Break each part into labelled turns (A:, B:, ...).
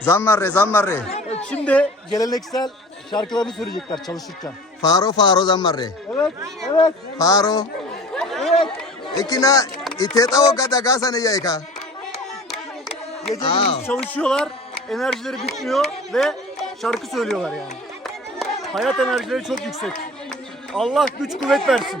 A: Zammarre, zammarre.
B: Evet, şimdi geleneksel şarkılarını söyleyecekler çalışırken.
A: Faro, faro, zammarre.
B: Evet, evet,
A: Faro.
B: evet.
A: Ikina, iteta o gada gasa ne yayka.
B: Gece gündüz çalışıyorlar, enerjileri bitmiyor ve şarkı söylüyorlar yani. Hayat enerjileri çok yüksek. Allah güç kuvvet versin.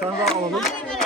B: tane daha alalım.